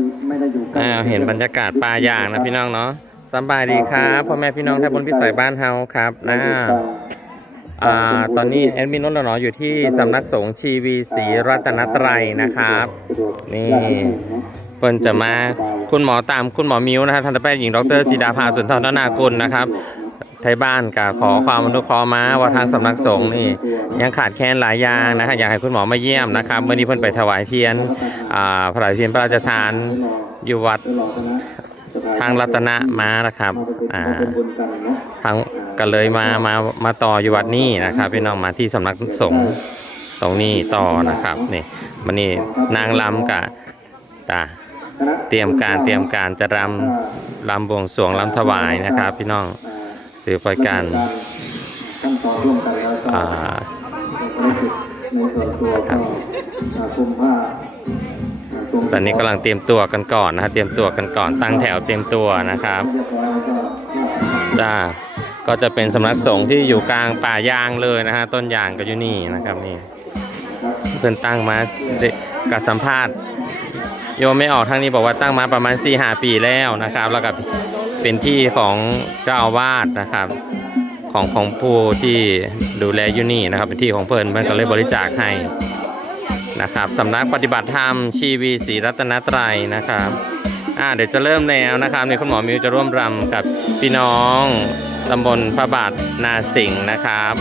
อยู่ไม่ได้อยู่ใกล้อ้าวเห็นบรรยากาศป่าอย่างนะพี่น้องเนาะสำบายดีครับพ่อแม่พี่น้องท่านบนพิสัยบ้านเฮาครับนะอ่าตอนนี้แอดมินนนท์เนาะอยู่ที่สำนักสงฆ์ชีวีศรีรัตนตรัยนะครับ นี่เพิ่นจะมาคุณหมอตามคุณหมอมิวนะครับทันตแพทย์หญิงดรจิดาภาสุนทรนากุลนะครับ ไทยบ้านก็ขอความอนุเคราะห์มาว่าทางสำนักสงฆ์นี่ยังขาดแคลนหลายอย่างนะครับอยากให้คุณหมอมาเยี่ยมนะครับเมื่อนี้เพิ่นไปถวายเทียนอ่าพระราชเทียนพระราชทานอยู่วัดทางรัตนะมานะครับอ่าทางก็เลยมามามาต่ออยู่วัดนี้นะครับพี่น้องมาที่สำนักสงฆ์ตรงนี้ต่อนะครับนี่มันนี่นางลำกับตาเตรียมการเตรียมการจะรำรำบวงสรวงรำถวายนะครับ พี่น้อง ถือไปกันขั้นตอนร่วมกันแล้วก็อ่าในส่วนตัวก็อ่าคุมผ้าอ่าตรงตอนนี้กำลังเตรียมตัวกันก่อนนะครับเตรียมตัวกันก่อนตั้งแถวเตรียมตัวนะครับเรียบร้อยแล้วก็จ้าก็จะเป็นสำนักสงฆ์ที่อยู่กลางป่ายางเลยนะฮะต้นยางก็อยู่นี่นะครับนี่เพิ่นตั้งมาเดกับสัมภาษณ์โยมไม่ออกทางนี้บอกว่าตั้งมาประมาณ4ีหปีแล้วนะครับ แล้วก็ เป็นที่ของเจ้าอาวาสนะครับ ของของผู้ที่ดูแลอยู่นี่นะครับ เป็นที่ของเพิ่นเพิ่นก็เลยบริจาคให้นะครับสำนักปฏิบัติธรรมชีวีศรีรัตนตรัยนะครับอ่าเดี๋ยวจะเริ่มแล้วนะครับนี่คุณหมอมิวจะร่วมรำกับพี่น้องตำบลพระบาทนาสิงห์นะครับ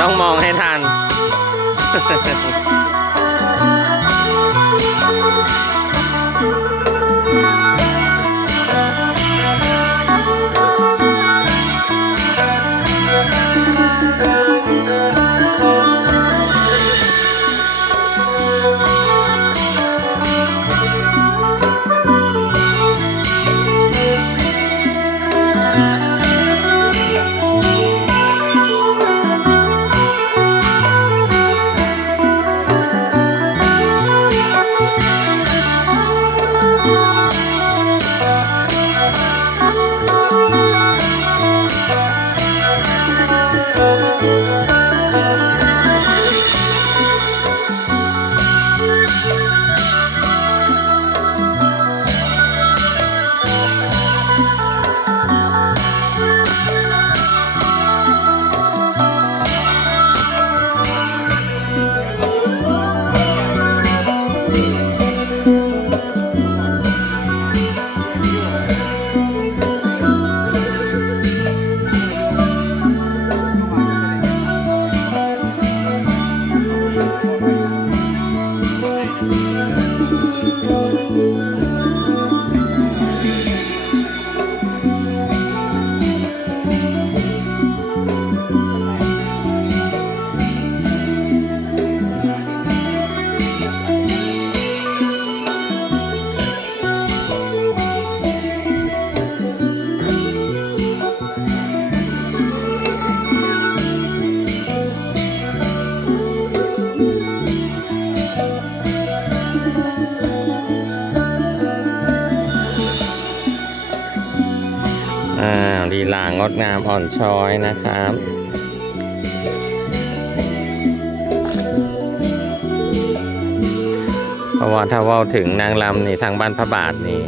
ต้องมองให้ทัน ดงามอ่อนช้อยนะครับเพราะว่าถ้าเว่าถึงนางรำนี่ทางบ้านพระบาทนี่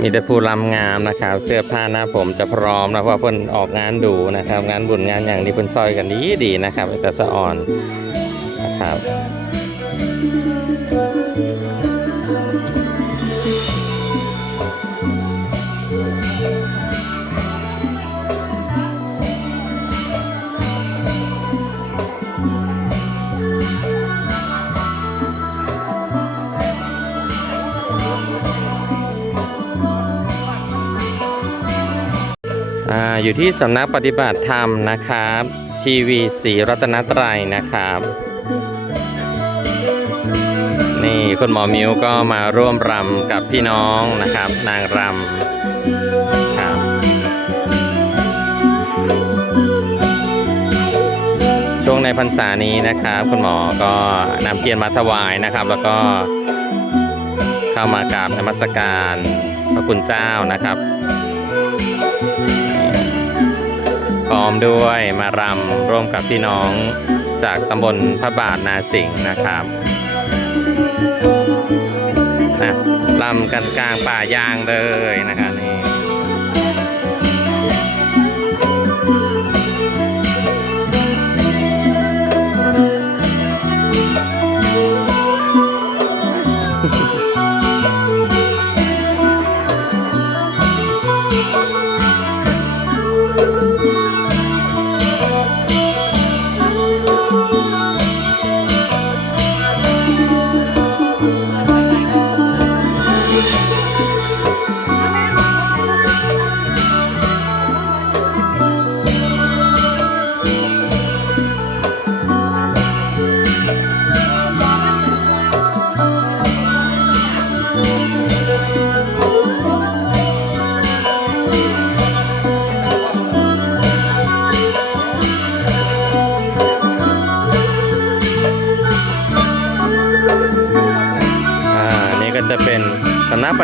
มีแต่ผู้รำงามนะครับ เสื้อผ้าหน้าผมจะพร้อมนะเพราะว่าเพิ่นออกงานดูนะครับ งานบุญงานอย่างนี้เพิ่นซอยกันดีดีนะครับแต่สะอ่อนนะครับ อยู่ที่สำนักปฏิบัติธรรมนะครับ ชีวีศรีรัตนตรัยนะครับ นี่คุณหมอมิวก็มาร่วมรำกับพี่น้องนะครับ นางรำครับช่วงในพรรษานี้นะครับ คุณหมอก็นำเทียนมาถวายนะครับ แล้วก็เข้ามากราบนมัสการพระคุณเจ้านะครับ พร้อมด้วยมารำร่วมกับพี่น้องจากตำบลพระบาทนาสิงห์นะครับนะลำกันกลางป่ายางเลยนะครับ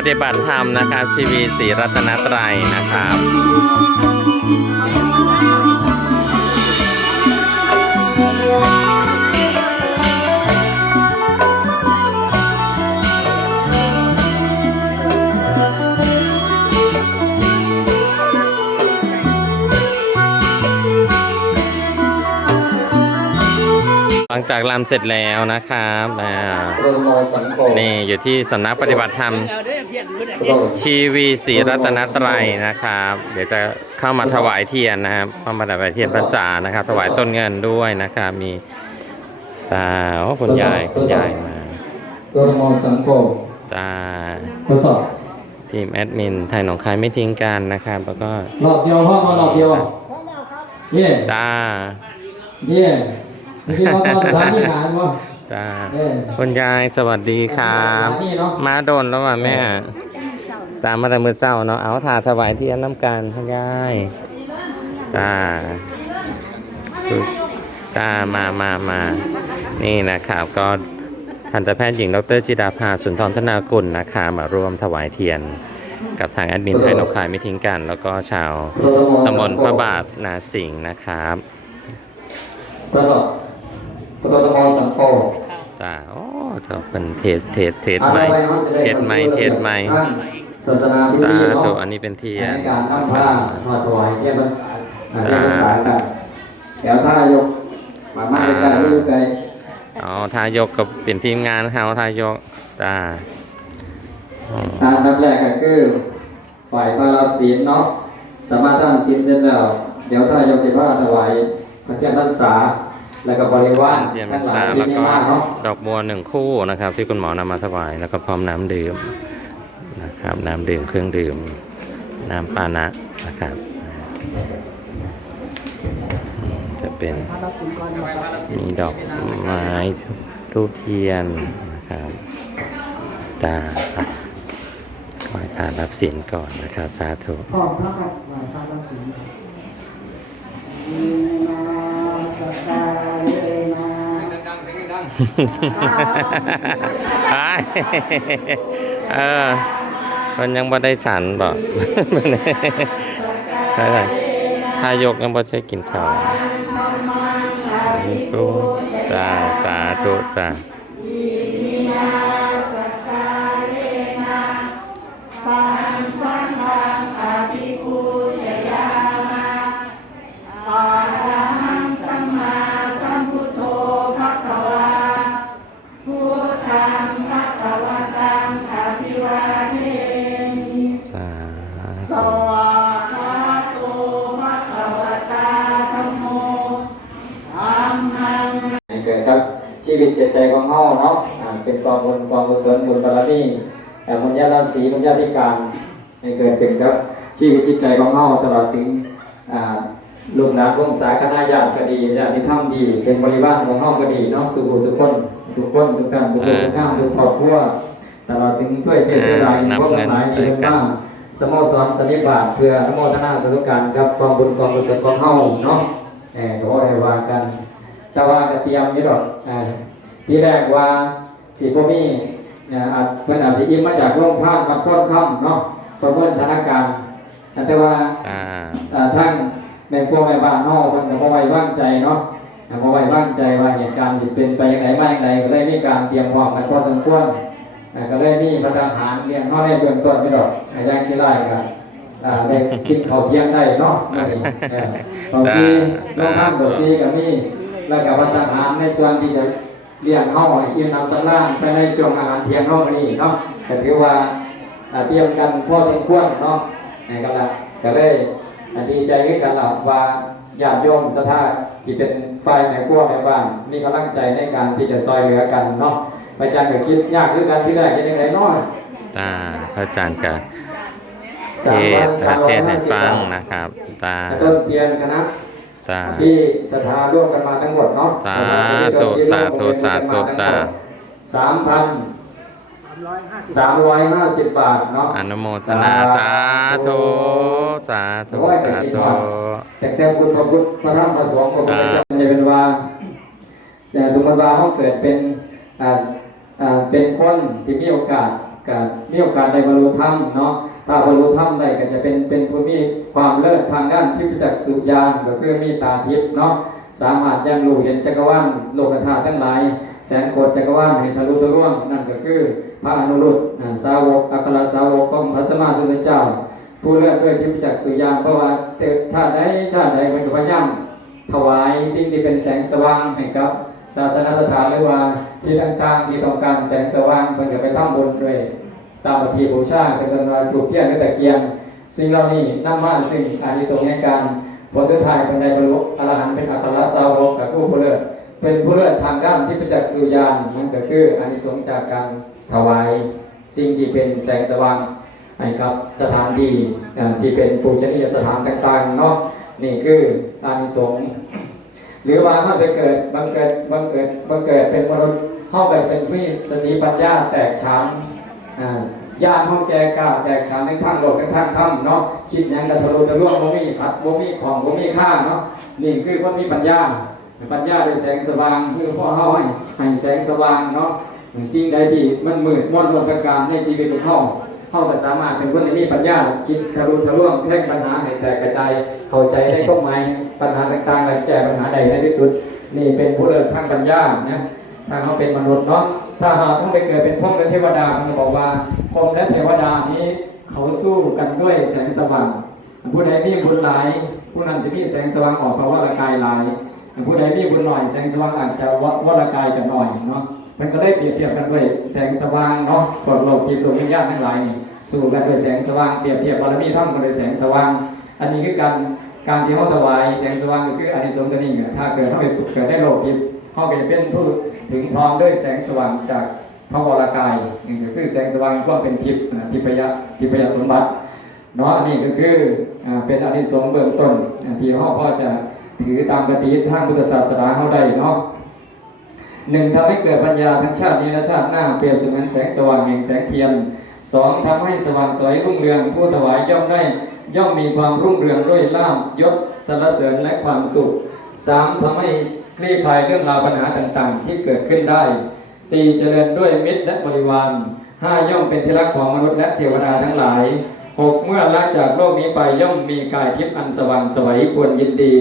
ฏิบัติธรรมนะครับชีวีศรีรัตนตรัยนะครับ หลังจากรำเสร็จแล้วนะครับอ่าโรโมสังโฆนี่อยู่ที่สำนักปฏิบัติธรรมโรชีวีศรีรัตนตรัยนะครับ เดี๋ยวจะเข้ามาถวายเทียนนะครับเข้ามาถวายเทียนพรรษานะครับ ถวายต้นเงินด้วยนะครับมีตาโอ้คุณยายคุณยายมาตัวโรโมสังโฆตาทดสอบทีมแอดมินไทยหนองคายไม่ทิ้งกันนะครับแล้วก็รอบเดียวพ่อมารอบเดียวเย่ตาเย่ สกิลว่าสถานีงานวะตาเอ้ยคุณยายสวัสดีครับ นี่เนาะมาโดนแล้วว่ะแม่ ตามมาแต่มือเศร้าเนาะเอาถาถวายเทียนน้ำกันคุณยายตาคือตามามามานี่นะครับก็พันตแพทย์หญิงดรจิดาภาสุนทรธนากุลนะคะมาร่วมถวายเทียน กับทางแอดมินไทยนกขายไม่ทิ้งกัน แล้วก็ชาวตำบลพระบาทนาสิงห์นะครับทดสอบ ตัวโรโมสังโฆจ้าโอ้เจ้าเป็นเทสเทสเทสใหม่เทสใหม่เทสใหม่ศาสนาพิสาธีธุเนาะอันนี้เป็นเทียในนการนั่งผ้าทอดถวายเทียนพรรษาอ่าเทียนพรรษากันเดี๋ยวถ้ายกมามาในการยืดไปอ๋อทายกกับเป็นทีมงานเขาทายกจ้าอืมทางนับแรกก็คือไหวพระรับศีลเนาะสามารถตั้งศีลเสร็จแล้ว เดี๋ยวถ้ายกที่ผ้าถวายพระเทียนพรรษา แล้วก็บริวารเทียนพรทั้รงหลาษายที่แล้วมีก็มาเนาะดอกบัวหนึ่งคู่นะครับ ที่คุณหมอนำมาถวายแล้วก็พร้อมน้ำดื่มนะครับ น้ำดื่มเครื่องดื่ม น้ำปานะนะครับอืมจะเป็นมีดอกไม้ทูบเทียนนะครับตาขอให้ทานรับศีลก่อนนะครับสาธุพร้อมพระครับไหว้พระรับศีล เออมันยังบ่ได้ฉันบอกใช่ไหมถ้ายกยังบ่ใช่กินข้าวกูจ้าสาธุสาธุ วิตจิตใจของเฮาเนาะอ่าเป็นกองบุญกองกุศลบุญบารมีแต่บุญญาราศีบุญญาธิการให้เกิดขึ้นครับชีวิตจิตใจของเฮาตลอดถึงอ่าลูกหลานวงศาคณะญาติก็ดีญาติธรรมดี เป็นบริวารของเฮาก็ดีเนาะสุขสุขคนทุกคนทุกท่านทุกคนทุกท่านทุกครอบครัวตลอดถึงถ้วยเทพเทวดาอินพวกทั้งหลายที่เรียกว่าสโมสรสนิบาตเพื่ออนุโมทนาสาธุการกับกองบุญกองกุศลของเฮาเนาะแหมก็ได้ว่ากัน แต่ว่าก็เตรียมอยู่ดอกอ่า ทีแรกว่าสีบ่มีอ่าอาจเพิ่นอาจสิอิ่มมาจากโรงทานบางคนค่ำเนาะประเมินสถานการณ์แต่ว่าจ้าอ่าท่านแม่ครัวแม่บ้านเฮาเพิ่นก็บ่ไว้วางใจเนาะอ่าบ่ไว้วางใจว่าเหตุการณ์สิเป็นไปยังไงมาอย่างไรก็เลยมีการเตรียมพร้อมกันพอสมควรอ่าก็เลยมีประทหารเรียนเฮาในเบื้องต้นไม่ดอกอ่าอย่างที่ไล่ก็อ่าได้กินข้าวเที่ยงได้เนาะมื้อนี้เออข้าวที่โรงทานข้าวที่ก็มีแล้วก็ประทหารในส่วนที่จะ เลี้ยงเฮาให้อิ่มน้ำสำราญไปในช่วงอาหารเที่ยงเฮามื้อนี้เนาะก็ถือว่าอ่าเตรียมกันพอสมควรเนาะในก็ละก็เลยอันดีใจด้วยกันหลับว่าญาติโยมสถาที่เป็นฝ่ายแม่ครัวแม่บ้านมีกำลังใจในการที่จะซอยเหลือกันเนาะพระอาจารย์ก็คิดยากด้วยกันที่แรกจะยังไงเนาะจ้าพระอาจารย์ก็เทสามวัศนน์สามเทร้อยศน์ให้ห้าสิบฟังบาทนะครับจ้าต้นเตียนคณะ จ้าที่ศรัทธาร่วมกันมาทั้งหมดเนาะสาสาธุที่ร่วมสาธุกันมาทั้งหมดสาธุจ้าสามพันสามร้อยห้าสิบบาทเนาะอนุโมทนาสาธุสาธุโอ้ยแต่สาคิดธุว่าแต่แต่คุณพระพุทธพระธรรมพระสงฆ์พระพุทธเจ้าในเป็นว่าแต่ทุกมันว่าเขาเกิดเป็นอ่าอ่าเป็นคนที่มีโอกาสกับมีโอกาสได้บรรลุธรรมเนาะ ถ้าบรรลุธรรมได้ก็จะเป็นเป็นผู้มีความเลิศทางด้านทิพยจักษุญาณก็คือมีตาทิพย์เนาะสามารถยังรู้เห็นจักรวาลโลกธาตุทั้งหลาย แสนโกดจักรวาลให้ทะลุทะลวงนั่นก็คือพระอนุรุตสาวกอัครสาวกของพระสมมาสัมพุทธเจ้า ผู้เลือกด้วยทิพยจักษุญาณเพราะว่าเกิดชาติใดชาติใดมันก็พยายามถวายสิ่งที่เป็นแสงสว่างให้กับศาสนสถานหรือว่าที่ต่างๆที่ต้องการแสงสว่างเพิ่นก็ไปทำบุญด้วย ตามปฏิบูชาเป็นต้นว่าถูกเทียนด้วยตะเกียงสิ่งเหล่านี้นำมาซึ่งอานิสงส์ในการผลทุทายเป็นในบรรลุอรหันต์เป็นอัครสาวกกับผู้ผู้เลิศเป็นผู้เลิศทางด้านทิพยจักษุญาณนั่นก็คืออานิสงส์จากการถวาย สิ่งที่เป็นแสงสว่างให้กับสถานที่ที่เป็นปูชนียสถานต่างๆเนาะนี่คืออานิสงส์หรือว่าถ้าไปเกิดบังเกิดบังเกิดบังเกิดเป็นมนุษย์เข้าไปเป็นมีสติปัญญาแตกฉานอ่า ญาติห้องแกกล้าแตกฉานในทางโลกในทางธรรมเนาะคิดหยังกันทะลุทะลวงบ่มีผัดบ่มีของบ่มีค่าเนาะนี่คือคนมีปัญญาปัญญาเป็นแสงสว่างคือพ่อเฮาให้ให้แสงสว่างเนาะสิ่งใดที่มันมืดมนวนประการในชีวิตของเฮาเขาก็สามารถเป็นคนที่มีปัญญาคิดทะลุทะลวงแท่งปัญหาให้แตกกระจายเข้าใจได้ก็หมายปัญหาต่างๆและแก้ปัญหาใดในที่สุด นี่เป็นผู้เลิศทางปัญญาเนะถ้าเขาเป็นมนุษย์เนาะ ถ้าหากเขาไปเกิดเป็นพรหมและเทวดามันบอกว่าพรหมและเทวดานี้เขาสู้กันด้วยแสงสว่างผู้ใดมีบุญหลาย ผู้นั้นจะมีแสงสว่างออกเพราะว่าละกายหลายผู้ใดมีบุญหน่อยแสงสว่างอาจจะววละกายกันหน่อยเนาะมันก็ได้เปรียบเทียบกันด้วยแสงสว่างเนาะกดโลกจิตดวงวิญญาณทั้งหลายนี่สู้กันด้วยแสงสว่างเปรียบเทียบบารมีธรรมกันด้วยแสงสว่าง อันนี้คือการการที่เขาถวายแสงสว่างก็คืออานิสงส์กันนี่ถ้าเกิดเขาไปเกิดได้โลกจิตเขาก็จะเป็นผู้ ถึงพร้อมด้วยแสงสว่างจากพระวรากายนี่ก็คือแสงสว่างก็เป็นทิพย์ทิพยะทิพยสมบัติเนาะอันนี้ก็คืออเป็นอนิสงส์เบื้องต้นที่เขาพ่อจะถือตามปฏิทินทางพุทธศาสนาเขาได้เนาะหนึ่งทำให้เกิดปัญญาทั้งชาตินี้และชาติหน้าเปรียบเสมือนแสงสว่างแห่งแสงเทียนสองทำให้สว่างสวยรุ่งเรืองผู้ถวายย่อมได้ย่อมมีความรุ่งเรืองด้วยลาภยศสรรเสริญและความสุขสามทำให้ คลี่คลายเรื่องราวปัญหาต่างๆ ที่เกิดขึ้นได้สี่เจริญด้วยมิตรและบริวารห้าย่อมเป็นที่รักของมนุษย์และเทวดาทั้งหลายหกเมื่อละจากโลกนี้ไปย่อมมีกายทิพย์อันสว่างไสวัยควรยินดี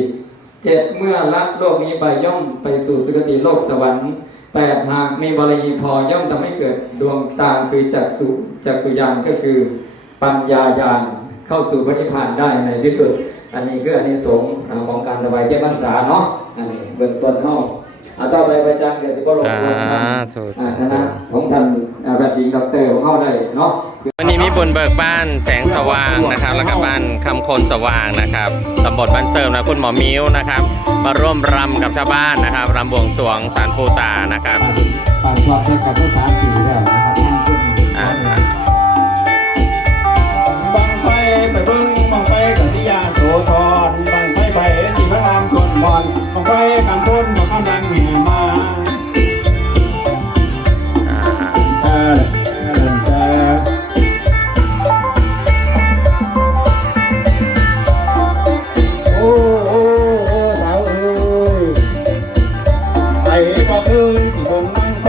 เจ็ดเมื่อละโลกนี้ไปย่อมไปสู่สุคติโลกสวรรค์แปดหากมีบารมีพอย่อมทำให้เกิดดวงตาคือจักสุจักสุญานก็คือ ปัญญาญาณเข้าสู่พระนิพพานได้ในที่สุด อันนี้คืออันนี้สงส์ของการถวายเทียนพรรษาเนาะอันนี้เบื้องต้นเนาะเอาต่อไปประจันเกิดสิบรมสาควรท่านธุอ่าคณะของท่านอ่าแบบหญิงดอกเตอรของเขาได้เนาะวันนี้มีบุญเบิกบ้านแสงสว่างนะครับ แล้วก็บ้านคำคนสว่างนะครับตำบลบ้านเสริมนะคุณหมอมิ้วนะครับ มาร่วมรำกับชาวบ้านนะครับรำบวงสรวงสารปูตานะครับ ไปกำพ้นบังข้าแดงแห่มาอ่าเออเออเออโอ้สาวเอ้ยไปก็คืนสิบนบังไป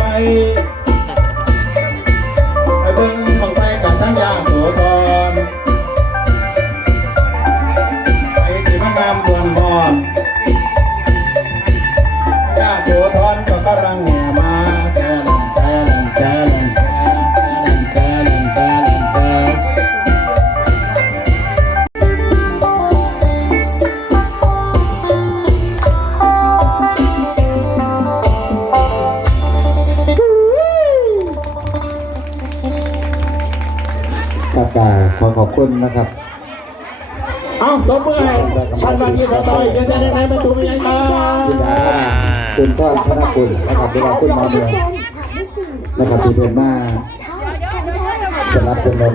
นะครับ เอาตบมือให้ชันบางทีมาซอยเดี๋ยวได้ได้มาดูมันยังครับคุณอาคุณพ่อธนคุณนะครับเวลาคุณหมอเมืองนะครับที่เดินมาจะรับเป็นลม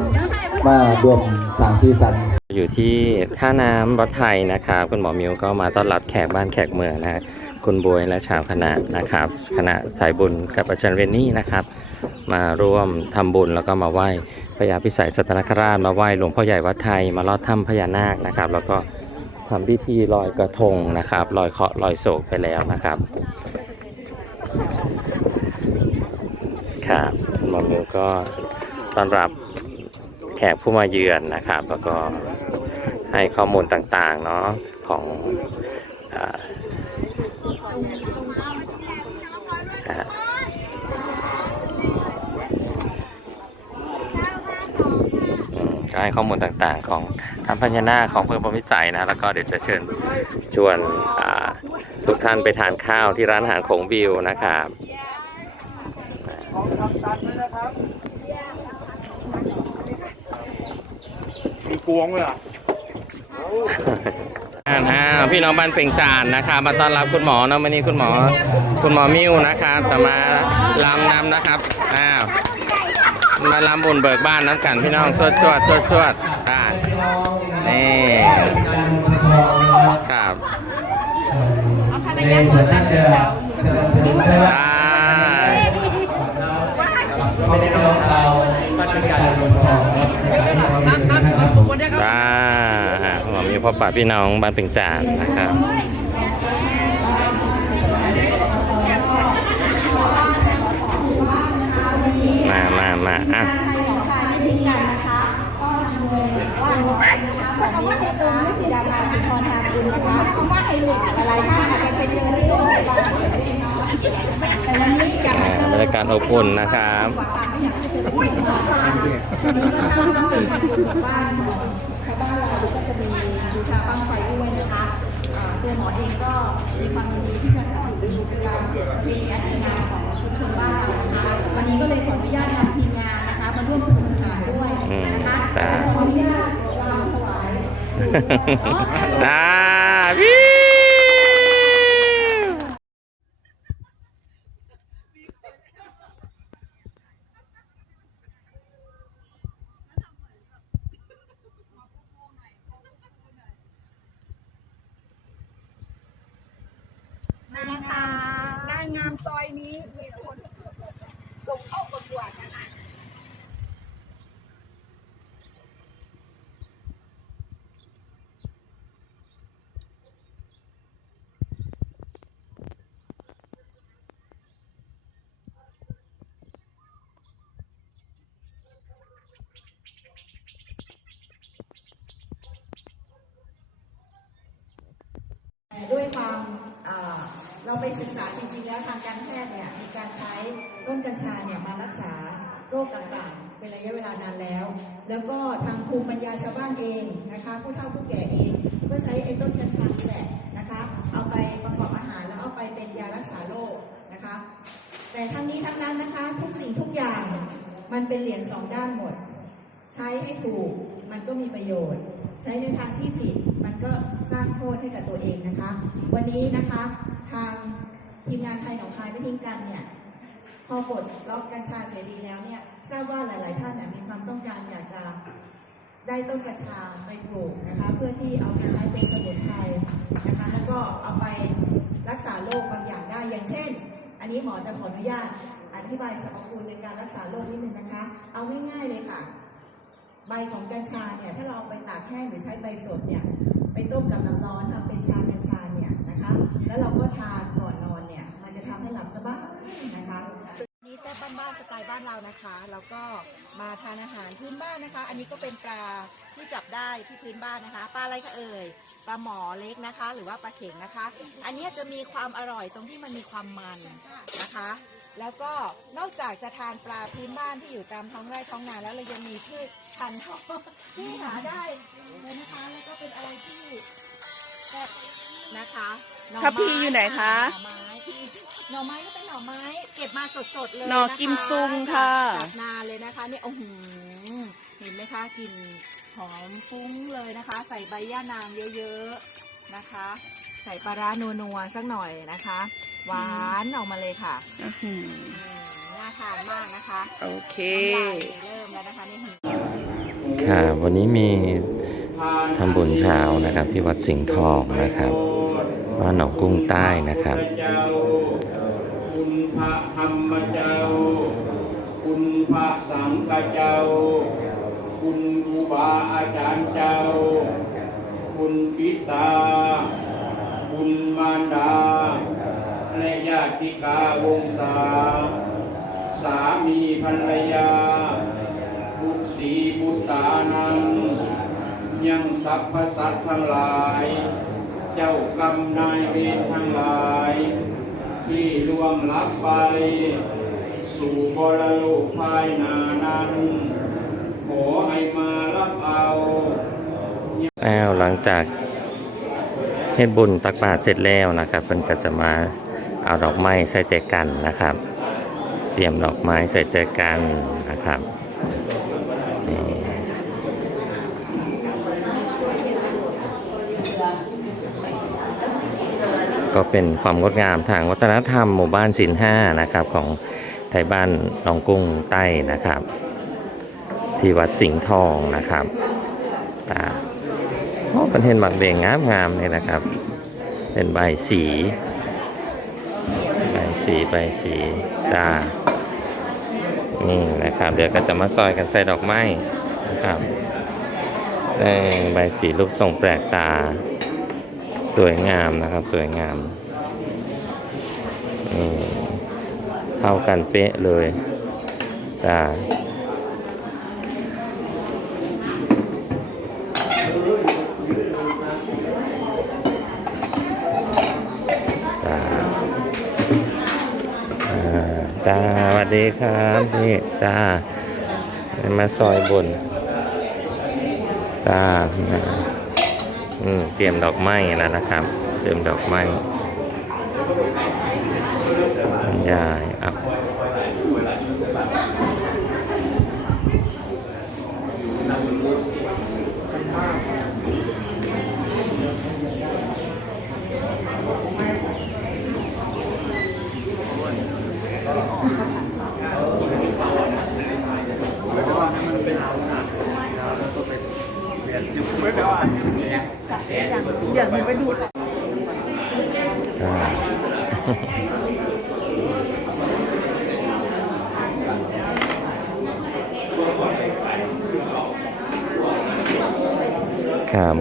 มารวมสร้างที่สันอยู่ที่ท่าน้ำวัดไทยนะครับ คุณหมอมิวก็มาต้อนรับแขกบ้านแขกเมืองนะฮะคุณบวยและชาวคณะนะครับ คณะสายบุญกับอาจารย์เรนนี่นะครับ มาร่วมทำบุญแล้วก็มาไหว้พระยาพิสัยสัตนคราชมาไหว้หลวงพ่อใหญ่วัดไทย มาลอดถ้ำพญานาคนะครับ แล้วก็ทำพิธีลอยกระทงนะครับลอยเคาะลอยโศกไปแล้วนะครับครับหมอมิวก็ต้อนรับแขกผู้มาเยือนนะครับ แล้วก็ให้ข้อมูลต่างๆเนาะของอ่า อ่าอืมก็ให้ข้อมูลต่างๆ ของทำพญานาคของเพื่อนพรหมวิสัยนะแล้วก็เดี๋ยวจะเชิญชวนอ่าทุกท่านไปทานข้าวที่ร้านอาหารของวิวนะครับมีกวงเลยอะอ่าอ่าพี่น้องบ้านเป่งจานนะครับมาต้อนรับคุณหมอเนาะวันนี้คุณหมอ คุณหมอมิวนะครับแต่มาลำนำนะครับอ้าว มาลำบุญเบิกบ้านน้ำกันพี่น้องชวดชวดชวดชวดอ่านี่ครับในสวนท่าสนับสนุนไม่ว่าอ่าไม่ได้องเราเป็นการลงทองนะครับผมอ่าฮะหมอมีพ่อป่าพี่น้องบ้านเป่งจานนะครับ มามามาอะ คนเอาว่าให้องค์ไม่จิดามาสุนทรทางบุญนะคะเอาว่าให้ลูกหลายๆท่านอาจจะไปเจอเรื่องอะไรบ้างแต่วันนี้อยาก อ่า มาเจอบ รรยากาศอบอุ่นนะครับ บ้านชาวบ้านเราก็จะมีบูชาบ้างไฟด้วยนะคะอ่าตัวหมอเองก็มีความยินดีที่จะสนับสนุนกิจกรรมมีอันงานของชุมชนบ้านเรานะคะวันนี้ก็เลยขออนุญาตนำทีมงานนะคะมาร่วมสนุกสนานด้วยนะคะอืมขออนุญาตวางถวายอ่าวิ นางงามนางงามซอยนี้มีคนส่งเข้าประกวดนะคะ ด้วยความอ่าเราไปศึกษาจริงๆแล้วทางการแพทย์เนี่ยมีการใช้ต้นกัญชาเนี่ยมารักษาโรคต่างๆ เป็นระยะเวลานานแล้ว แล้วก็ทางภูมิปั ญาชาวบ้านเองนะคะผู้เฒ่าผู้แก่เองก็ใช้ไอ้ต้นกัญชานี่แหละนะคะเอาไปประกอบอาหารแล้วเอาไปเป็นยารักษาโรคนะคะ แต่ทั้งนี้ทั้งนั้นนะคะทุกสิ่งทุกอย่างมันเป็นเหรียญสองด้านหมด ใช้ให้ถูกมันก็มีประโยชน์ ใช้ในทางที่ผิดมันก็สร้างโทษให้กับตัวเองนะคะ วันนี้นะคะทางทีมงานไทยหนองคายไม่ทิ้งกันเนี่ยพอปลดล็อกกัญชาเสรีแล้วเนี่ยทราบว่าหลาย ๆ ท่านน่ะมีความต้องการอยากจะ ได้ต้นกัญชาไปปลูกนะคะ เพื่อที่เอาไปใช้เป็นสมุนไพรนะคะ แล้วก็เอาไปรักษาโรคบางอย่างได้ อย่างเช่น อันนี้หมอจะขออนุญาตอธิบายสรรพคุณในการรักษาโรคนิดนึงนะคะ เอาง่ายๆเลยค่ะ ใบของกัญชาเนี่ยถ้าเราไปตากแห้งหรือใช้ใบสดเนี่ยไปต้มกับน้ำร้อนทำเป็นชากัญชาเนี่ยนะคะ แล้วเราก็อนนอนเนี่ยมันจะทำให้หลับสบายนะคะนี่แซ่บ บ้านๆสไตล์บ้านเรานะคะแล้วก็มาทานอาหารพื้นบ้านนะคะ อันนี้ก็เป็นปลาที่จับได้ที่พื้นบ้านนะคะ ปลาอะไรคะเอ่ยปลาหมอเล็กนะคะ หรือว่าปลาเข็งนะคะ อันเนี้ยจะมีความอร่อยตรงที่มันมีความมันนะคะ แล้วก็นอกจากจะทานปลาพื้นบ้านที่อยู่ตามท้องไร่ท้องนาแล้วเรายังมีพืชพันธุ์ที่หาได้เลยนะคะแล้วก็เป็นอะไรที่แซ่บนะคะหน่อทับไม้พีอยู่ไหนคะหน่อไม้ ที่หน่อไม้ก็เป็นหน่อไม้ เก็บมาสดๆเลยหน่อนะคะกิมซุงค่ะ จากนาเลยนะคะเนี่ยโอ้โหเห็นไหมคะกลินหอมฟุ้งเลยนะคะ ใส่ใบย่านางเยอะๆนะคะ ใส่ปลาร้านัวๆสักหน่อยนะคะ หวานออกมาเลยค่ะอื้อหืออืมน่าทานมากนะคะโอเค น้ำลายเริ่มแล้วนะคะนี่ ค่ะ วันนี้มีทำบุญเช้านะครับ ที่วัดสิงห์ทองนะครับ บ้านหนองกุ้งใต้นะครับ คุณพระธรรมเจ้า คุณพระสังฆเจ้า คุณครูบาอาจารย์เจ้า คุณปิตา คุณมารดา และญาติกาวงศา สามีภรรยาบุตรีบุตานังยังสรรพสัตว์ทั้งหลาย เจ้ากรรมนายเวรทั้งหลาย ที่ล่วงลับไป สู่บรโลกภายนานั้นขอให้มารับเอาอ้าวหลังจากเฮ็ดบุญตักบาตรเสร็จแล้วนะครับเพิ่นก็จะมาเอาดอกไม้ใส่ใจกันนะครับ เตรียมดอกไม้ใส่ใจกันนะครับ ก็เป็นความงดงามทางวัฒนธรรมหมู่บ้านสินห้านะครับของไทยบ้านหนองกุ้งใต้นะครับ ที่วัดสิงห์ทองนะครับตาโอ้เป็นเห็นหมักเบงงามงามเลยนะครับ เป็นใบสีใบสีใบสีตานี่นะครับ เดี๋ยวก็จะมาซอยกันใส่ดอกไม้นะครับเออใบสีรูปทรงแปลกตา สวยงามนะครับ สวยงามนี่เท่ากันเป๊ะเลยตาตาตาสวัสดีครับนี่ตามาซอยบนตา อืมเตรียมดอกไม้แล้วนะครับ เตรียมดอกไม้คุณยายอะ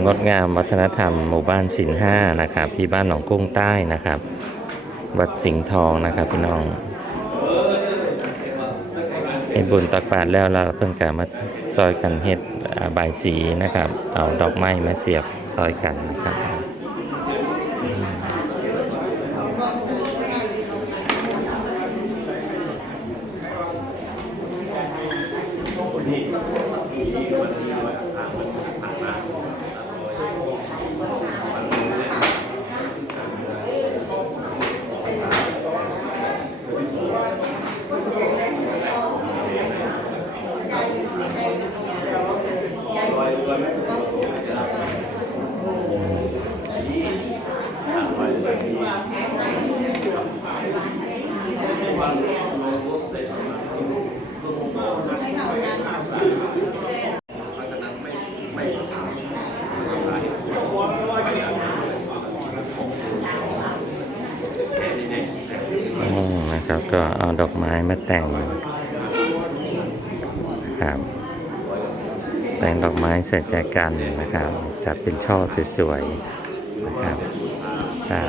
งดงามวัฒนธรรมหมู่บ้านสินห้านะครับ ที่บ้านหนองกุ้งใต้นะครับ วัดสิงห์ทองนะครับพี่น้องเฮ็ดบุญตักบาตรแล้วเราเพิ่งกามาซอยกันเฮ็ดอ่าบายสีนะครับ เอาดอกไม้มาเสียบซอยกันนะครับอืมนะครับก็เอาดอกไม้มา แต่งนะครับ แต่งดอกไม้ใส่ใจกันนะครับ จัดเป็นช่อสวยๆนะครับอ่า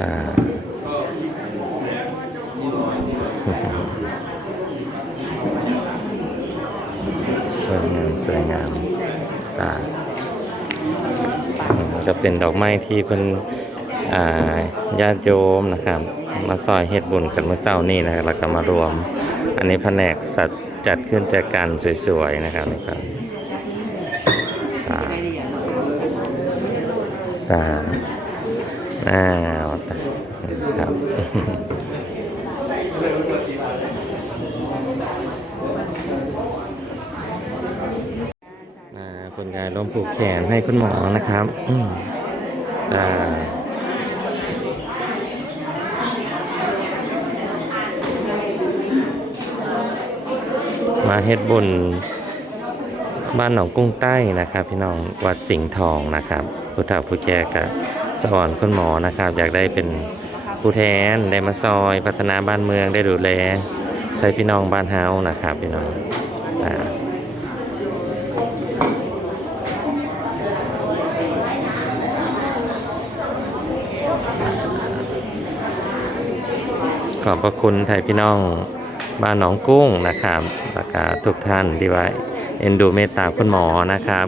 อ่าสวยงามสวยงามตาจะเป็นดอกไม้ที่เพิ่น ญาติโยมนะครับ มาซอยเฮ็ดบุญกันเมื่อเช้านี่นะครับแล้วก็มารวม อันนี้แผนกสัตว์จัดขึ้นจากการสวยๆนะครับนี่ครับตาอ้าวตาครับคนณยายลมผูกแขนให้คุณหมอนะครับ อืมตา มาเฮ็ดบุญบ้านหนองกุ้งใต้นะครับ พี่น้องวัดสิงห์ทองนะครับผู้เฒ่าผู้แก่กับสวรรค์คุณหมอนะครับ อยากได้เป็นผู้แทนได้มาซอยพัฒนาบ้านเมืองได้ดูแลใช้พี่น้องบ้านเฮานะครับ พี่น้องอ่าขอบพระคุณไทยพี่น้อง บ้านหนองกุ้งนะครับแล้วก็ทุกท่านที่ว่าเอ็นดูเมตตาคุณหมอนะครับ